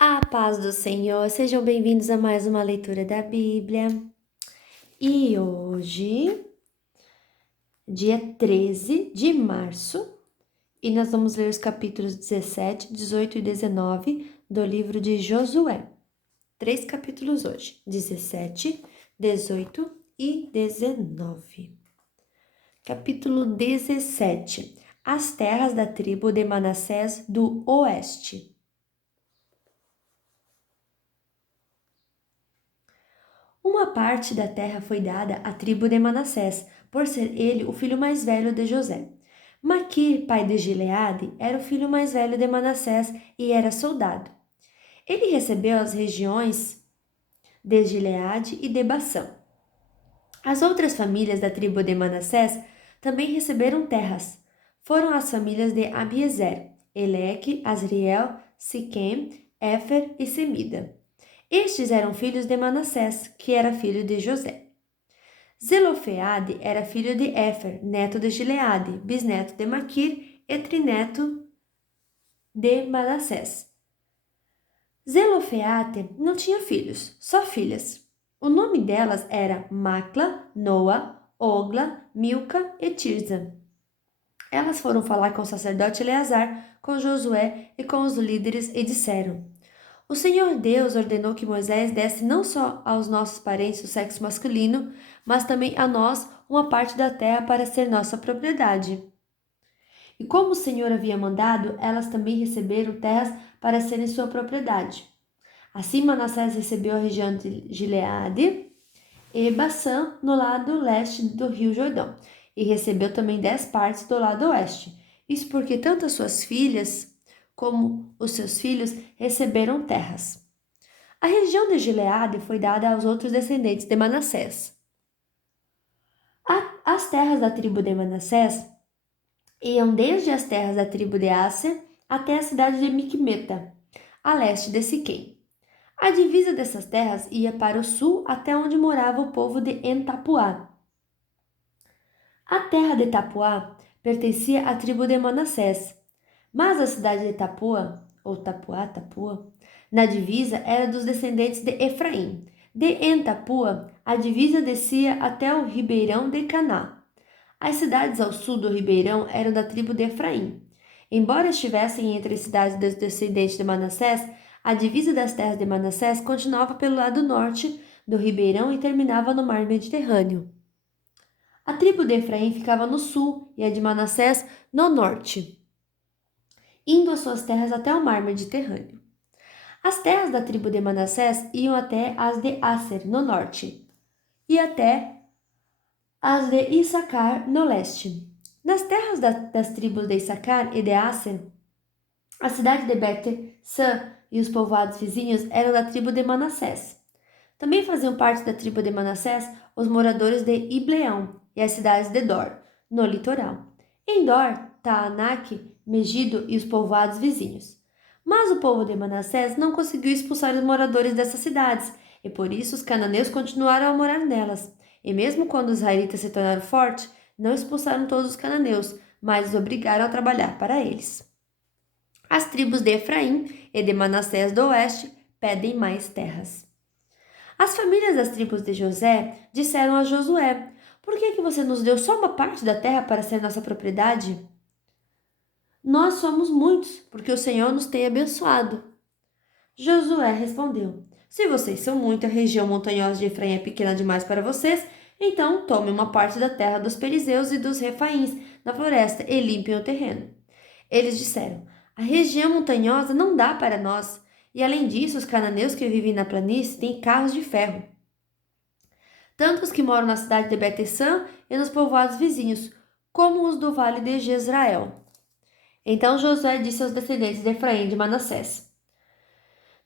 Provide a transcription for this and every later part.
A paz do Senhor, sejam bem-vindos a mais uma leitura da Bíblia. E hoje, dia 13 de março, e nós vamos ler os capítulos 17, 18 e 19 do livro de Josué. 3 capítulos hoje, 17, 18 e 19. Capítulo 17. As terras da tribo de Manassés do Oeste. Uma parte da terra foi dada à tribo de Manassés, por ser ele o filho mais velho de José. Maquir, pai de Gileade, era o filho mais velho de Manassés e era soldado. Ele recebeu as regiões de Gileade e de Bassã. As outras famílias da tribo de Manassés também receberam terras. Foram as famílias de Abiezer, Eleque, Asriel, Siquém, Éfer e Semida. Estes eram filhos de Manassés, que era filho de José. Zelofeade era filho de Éfer, neto de Gileade, bisneto de Maquir e trineto de Manassés. Zelofeate não tinha filhos, só filhas. O nome delas era Macla, Noa, Ogla, Milca e Tirza. Elas foram falar com o sacerdote Eleazar, com Josué e com os líderes e disseram: O Senhor Deus ordenou que Moisés desse não só aos nossos parentes do sexo masculino, mas também a nós uma parte da terra para ser nossa propriedade. E como o Senhor havia mandado, elas também receberam terras para serem sua propriedade. Assim Manassés recebeu a região de Gileade e Bassã no lado leste do rio Jordão, e recebeu também 10 partes do lado oeste. Isso porque tanto as suas filhas como os seus filhos receberam terras. A região de Gileade foi dada aos outros descendentes de Manassés. As terras da tribo de Manassés iam desde as terras da tribo de Asser até a cidade de Micmeta, a leste de Siquém. A divisa dessas terras ia para o sul até onde morava o povo de Entapuá. A terra de Tapuá pertencia à tribo de Manassés, mas a cidade de Tapua, ou Tapua, na divisa era dos descendentes de Efraim. De Entapua, a divisa descia até o ribeirão de Caná. As cidades ao sul do ribeirão eram da tribo de Efraim. Embora estivessem entre as cidades dos descendentes de Manassés, a divisa das terras de Manassés continuava pelo lado norte do ribeirão e terminava no mar Mediterrâneo. A tribo de Efraim ficava no sul e a de Manassés no norte, indo às suas terras até o mar Mediterrâneo. As terras da tribo de Manassés iam até as de Asser, no norte, e até as de Issacar, no leste. Nas terras das tribos de Issacar e de Asser, a cidade de Bet-Sã e os povoados vizinhos eram da tribo de Manassés. Também faziam parte da tribo de Manassés os moradores de Ibleão e as cidades de Dor, no litoral. Em Dor, Taanac, Megido e os povoados vizinhos. Mas o povo de Manassés não conseguiu expulsar os moradores dessas cidades, e por isso os cananeus continuaram a morar nelas. E mesmo quando os israelitas se tornaram fortes, não expulsaram todos os cananeus, mas os obrigaram a trabalhar para eles. As tribos de Efraim e de Manassés do oeste pedem mais terras. As famílias das tribos de José disseram a Josué: Por que você nos deu só uma parte da terra para ser nossa propriedade? Nós somos muitos, porque o Senhor nos tem abençoado. Josué respondeu: Se vocês são muito, a região montanhosa de Efraim é pequena demais para vocês, então tome uma parte da terra dos perizeus e dos refaíns na floresta e limpem o terreno. Eles disseram: A região montanhosa não dá para nós, e além disso, os cananeus que vivem na planície têm carros de ferro. Tanto os que moram na cidade de Bet-Sã e nos povoados vizinhos, como os do vale de Jezrael. Então Josué disse aos descendentes de Efraim e de Manassés: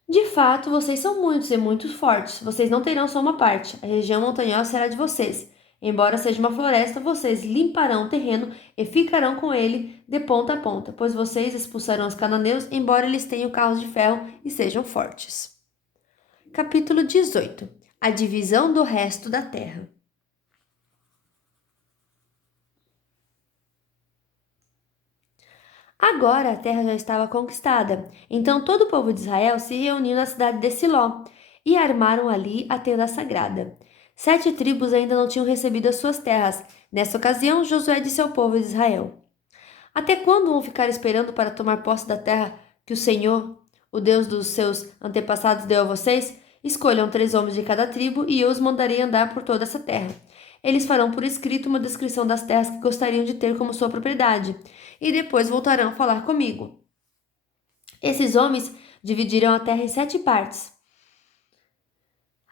De fato, vocês são muitos e muito fortes. Vocês não terão só uma parte. A região montanhosa será de vocês. Embora seja uma floresta, vocês limparão o terreno e ficarão com ele de ponta a ponta, pois vocês expulsarão os cananeus, embora eles tenham carros de ferro e sejam fortes. Capítulo 18. A divisão do resto da terra. Agora a terra já estava conquistada, então todo o povo de Israel se reuniu na cidade de Siló e armaram ali a tenda sagrada. 7 tribos ainda não tinham recebido as suas terras. Nessa ocasião, Josué disse ao povo de Israel: Até quando vão ficar esperando para tomar posse da terra que o Senhor, o Deus dos seus antepassados, deu a vocês? Escolham 3 homens de cada tribo e eu os mandarei andar por toda essa terra. Eles farão por escrito uma descrição das terras que gostariam de ter como sua propriedade, e depois voltarão a falar comigo. Esses homens dividirão a terra em 7 partes.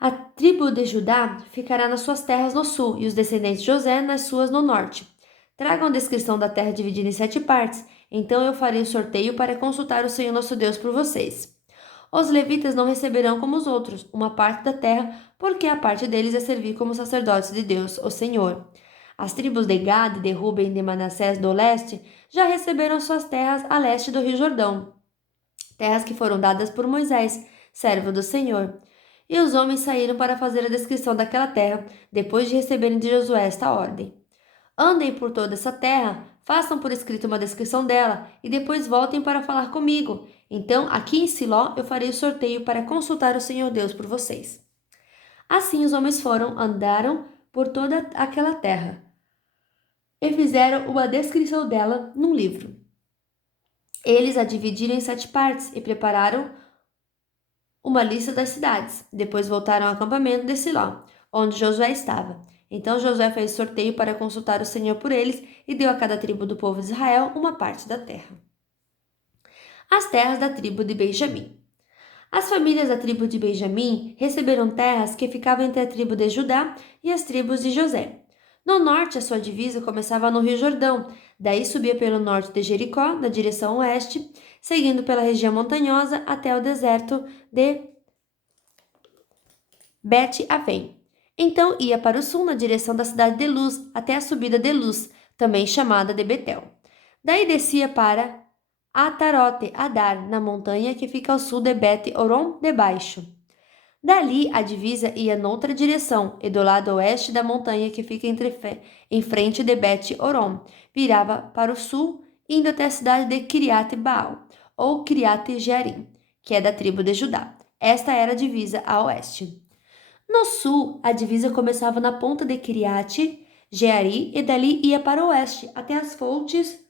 A tribo de Judá ficará nas suas terras no sul, e os descendentes de José nas suas no norte. Tragam a descrição da terra dividida em 7 partes, então eu farei o sorteio para consultar o Senhor nosso Deus por vocês. Os levitas não receberão como os outros uma parte da terra, porque a parte deles é servir como sacerdotes de Deus, o Senhor. As tribos de Gad, de Ruben e de Manassés do leste já receberam suas terras a leste do Rio Jordão, terras que foram dadas por Moisés, servo do Senhor. E os homens saíram para fazer a descrição daquela terra, depois de receberem de Josué esta ordem. Andem por toda essa terra, façam por escrito uma descrição dela, e depois voltem para falar comigo. Então, aqui em Siló, eu farei o sorteio para consultar o Senhor Deus por vocês. Assim os homens foram, andaram por toda aquela terra, e fizeram uma descrição dela num livro. Eles a dividiram em 7 partes e prepararam uma lista das cidades. Depois voltaram ao acampamento de Siló, onde Josué estava. Então Josué fez sorteio para consultar o Senhor por eles e deu a cada tribo do povo de Israel uma parte da terra. As terras da tribo de Benjamim. As famílias da tribo de Benjamim receberam terras que ficavam entre a tribo de Judá e as tribos de José. No norte, a sua divisa começava no Rio Jordão, daí subia pelo norte de Jericó, na direção oeste, seguindo pela região montanhosa até o deserto de Bet-Avém. Então ia para o sul na direção da cidade de Luz, até a subida de Luz, também chamada de Betel. Daí descia para Atarote Adar, na montanha que fica ao sul de Bet-Oron de Baixo. Dali a divisa ia noutra direção, e do lado oeste da montanha que fica em frente de Bet-Oron, virava para o sul, indo até a cidade de Kiriat Baal, ou Kiriat Jearim, que é da tribo de Judá. Esta era a divisa a oeste. No sul, a divisa começava na ponta de Kiriat Jeari e dali ia para o oeste, até as fontes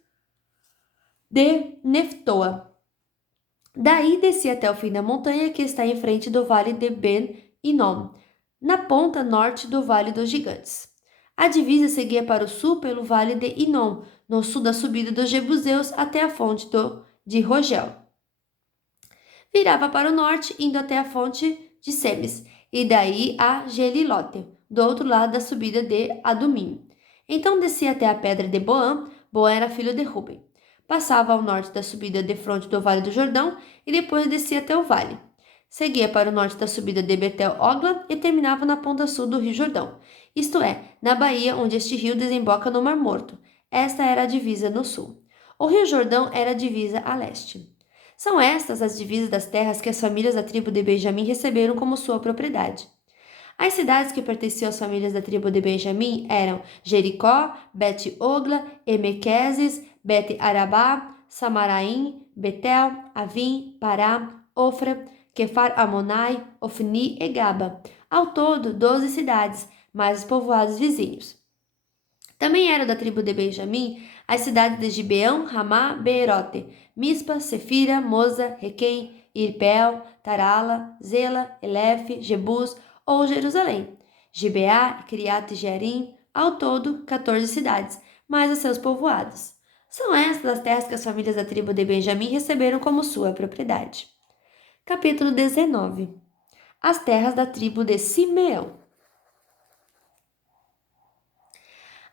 de Neftoa. Daí descia até o fim da montanha que está em frente do vale de Ben-Inom, na ponta norte do Vale dos Gigantes. A divisa seguia para o sul pelo vale de Inom, no sul da subida dos Jebuseus até a fonte de Rogel. Virava para o norte, indo até a fonte de Semes, e daí a Gelilote, do outro lado da subida de Adumim. Então descia até a pedra de Boã. Boã era filho de Ruben. Passava ao norte da subida de fronte do Vale do Jordão e depois descia até o vale. Seguia para o norte da subida de Betel-Ogla e terminava na ponta sul do Rio Jordão, isto é, na baía onde este rio desemboca no Mar Morto. Esta era a divisa no sul. O Rio Jordão era a divisa a leste. São estas as divisas das terras que as famílias da tribo de Benjamim receberam como sua propriedade. As cidades que pertenciam às famílias da tribo de Benjamim eram Jericó, Bet-Ogla, Emequeses, Bet-Arabá, Samaraim, Betel, Avim, Pará, Ofra, Kefar-Amonai, Ofni e Gaba. Ao todo, 12 cidades, mais os povoados vizinhos. Também eram da tribo de Benjamim as cidades de Gibeão, Ramá, Beerote, Mispa, Sefira, Moza, Requém, Irpeel, Tarala, Zela, Elefe, Jebus ou Jerusalém. Gibeá e Criate Jearim, ao todo 14 cidades, mais os seus povoados. São estas as terras que as famílias da tribo de Benjamim receberam como sua propriedade. Capítulo 19. As terras da tribo de Simeão.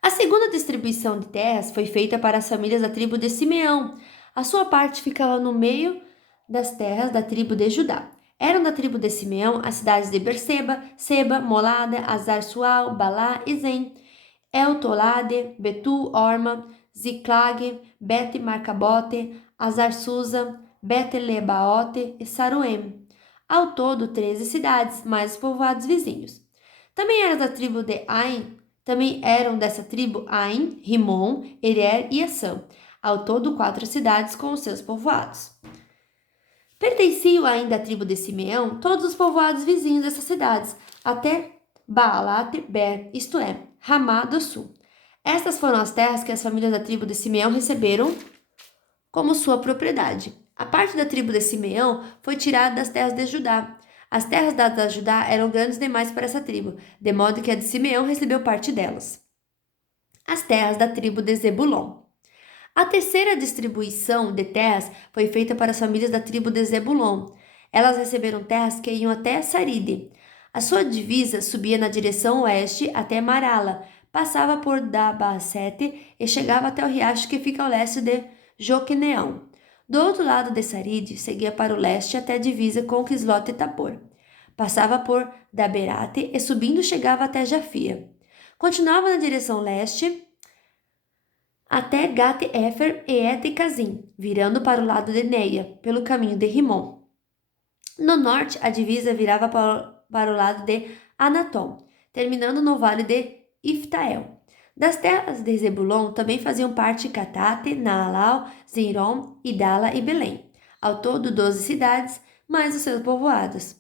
A segunda distribuição de terras foi feita para as famílias da tribo de Simeão. A sua parte ficava no meio das terras da tribo de Judá. Eram da tribo de Simeão as cidades de Berseba, Seba, Molada, Azar-Sual, Balá e Zem, El-Tolade, Betu, Orma, Ziclag, Bet-Marcabote, Azar-Susa, Bet-Lebaote e Saruém. Ao todo, 13 cidades, mais os povoados vizinhos. Também era da tribo de Ain. Também eram dessa tribo Ain, Rimon, Erer e Assã. Ao todo, 4 cidades com os seus povoados. Pertenciam ainda à tribo de Simeão todos os povoados vizinhos dessas cidades, até Baalat-Ber, isto é, Ramá do Sul. Estas foram as terras que as famílias da tribo de Simeão receberam como sua propriedade. A parte da tribo de Simeão foi tirada das terras de Judá. As terras dadas a Judá eram grandes demais para essa tribo, de modo que a de Simeão recebeu parte delas. As terras da tribo de Zebulon. A terceira distribuição de terras foi feita para as famílias da tribo de Zebulon. Elas receberam terras que iam até Saride. A sua divisa subia na direção oeste até Marala, passava por Dabasete e chegava até o riacho que fica ao leste de Joqueneão. Do outro lado de Saride, seguia para o leste até a divisa com Quislote e Tabor. Passava por Daberate e subindo chegava até Jafia. Continuava na direção leste até Gat-Efer e Et-Kazim, virando para o lado de Neia, pelo caminho de Rimon. No norte, a divisa virava para o lado de Anatom, terminando no vale de Iftael. Das terras de Zebulon também faziam parte Catate, Naalau, Ziron, Idala e Belém. Ao todo, 12 cidades, mais os seus povoados.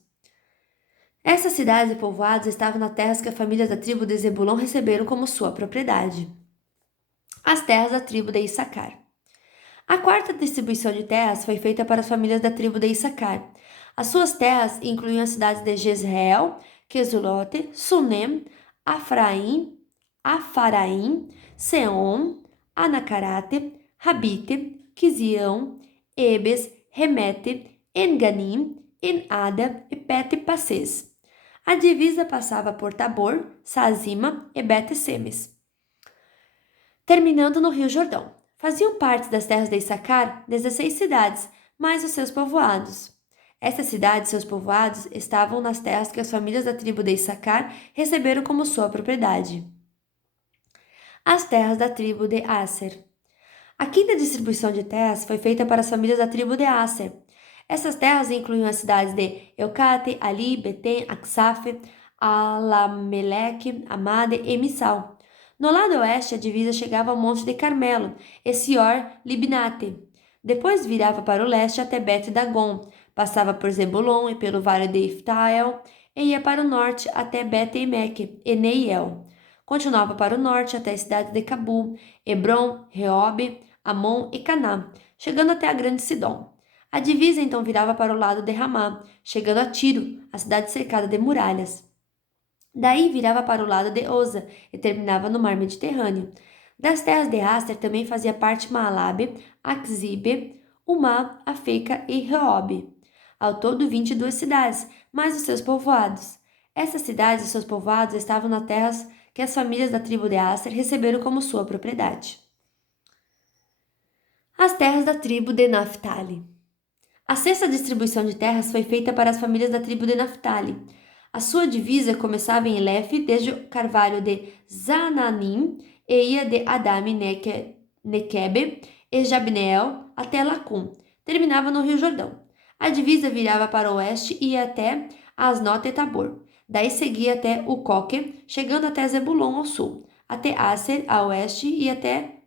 Essas cidades e povoados estavam nas terras que as famílias da tribo de Zebulon receberam como sua propriedade. As terras da tribo de Issacar. A quarta distribuição de terras foi feita para as famílias da tribo de Issacar. As suas terras incluíam as cidades de Jezreel, Quesulote, Sunem, Afaraim, Seom, Anacarate, Rabite, Quizião, Ebes, Remete, Enganim, Enada e Bet-Passes. A divisa passava por Tabor, Sazima e Bet-Semes, terminando no Rio Jordão. Faziam parte das terras de Issacar 16 cidades, mais os seus povoados. Estas cidades e seus povoados estavam nas terras que as famílias da tribo de Issacar receberam como sua propriedade. As terras da tribo de Aser. A quinta distribuição de terras foi feita para as famílias da tribo de Aser. Essas terras incluíam as cidades de Eucate, Ali, Betem, Aksaf, Alameleque, Amade e Missal. No lado oeste, a divisa chegava ao Monte de Carmelo, e Sior Libnate. Depois virava para o leste até Bet-Dagon, passava por Zebulon e pelo vale de Iftael, e ia para o norte até Bet-Emeque e Neiel. Continuava para o norte até a cidade de Cabu, Hebron, Reobe, Amon e Caná, chegando até a grande Sidom. A divisa então virava para o lado de Ramá, chegando a Tiro, a cidade cercada de muralhas. Daí virava para o lado de Oza e terminava no mar Mediterrâneo. Das terras de Aster também fazia parte Maalabe, Axibe, Umá, Afeca e Reobe. Ao todo 22 cidades, mais os seus povoados. Essas cidades e seus povoados estavam nas terras que as famílias da tribo de Aser receberam como sua propriedade. As terras da tribo de Naphtali. A sexta distribuição de terras foi feita para as famílias da tribo de Naphtali. A sua divisa começava em Elef, desde o carvalho de Zananim, e ia de Adame Nekebe e Jabneel até Lacum. Terminava no Rio Jordão. A divisa virava para o oeste e ia até Asnot e Tabor. Daí seguia até Ucoque, chegando até Zebulon ao sul, até Aser a oeste e até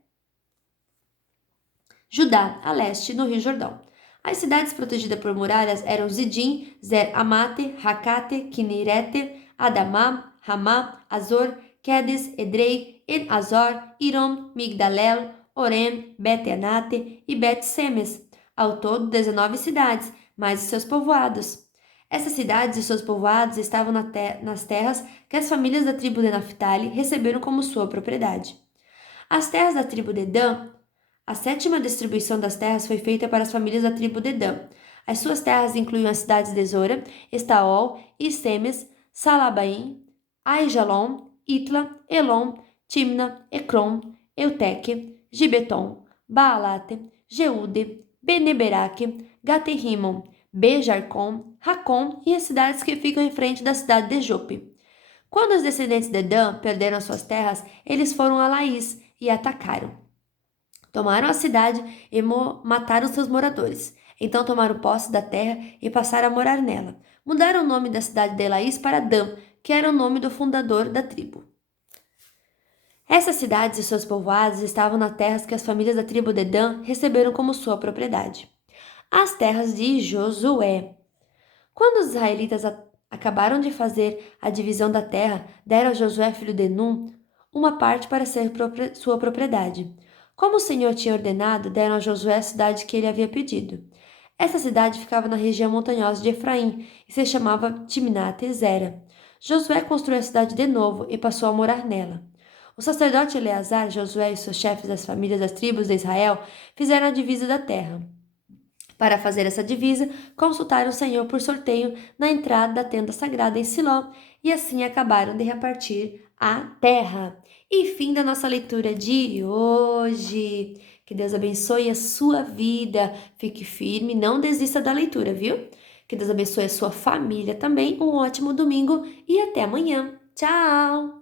Judá a leste, no Rio Jordão. As cidades protegidas por muralhas eram Zidim, Zer Amate, Hakate, Kinerete, Adamá, Ramá, Azor, Quedes, Edrei, En-Azor, Irom, Migdalel, Orem, Bet-Anate e Bet-Semes. Ao todo, 19 cidades, mais os seus povoados. Essas cidades e seus povoados estavam nas terras que as famílias da tribo de Naphtali receberam como sua propriedade. As terras da tribo de Dan. A sétima distribuição das terras foi feita para as famílias da tribo de Dan. As suas terras incluíam as cidades de Zora, Estaol, Isemes, Salabaim, Aijalon, Itla, Elon, Timna, Ecrom, Euteque, Gibeton, Baalate, Jeude, Beneberaque, Gaterrimon, Bejarcom, Racom e as cidades que ficam em frente da cidade de Jope. Quando os descendentes de Dan perderam suas terras, eles foram a Laís e a atacaram. Tomaram a cidade e mataram seus moradores. Então tomaram posse da terra e passaram a morar nela. Mudaram o nome da cidade de Laís para Dan, que era o nome do fundador da tribo. Essas cidades e seus povoados estavam nas terras que as famílias da tribo de Dan receberam como sua propriedade. As terras de Josué. Quando os israelitas acabaram de fazer a divisão da terra, deram a Josué, filho de Num, uma parte para ser sua propriedade. Como o Senhor tinha ordenado, deram a Josué a cidade que ele havia pedido. Essa cidade ficava na região montanhosa de Efraim e se chamava Timnat-Zera. Josué construiu a cidade de novo e passou a morar nela. O sacerdote Eleazar, Josué e seus chefes das famílias das tribos de Israel fizeram a divisa da terra. Para fazer essa divisa, consultaram o Senhor por sorteio na entrada da tenda sagrada em Siló e assim acabaram de repartir a terra. E fim da nossa leitura de hoje. Que Deus abençoe a sua vida. Fique firme, não desista da leitura, viu? Que Deus abençoe a sua família também. Um ótimo domingo e até amanhã. Tchau!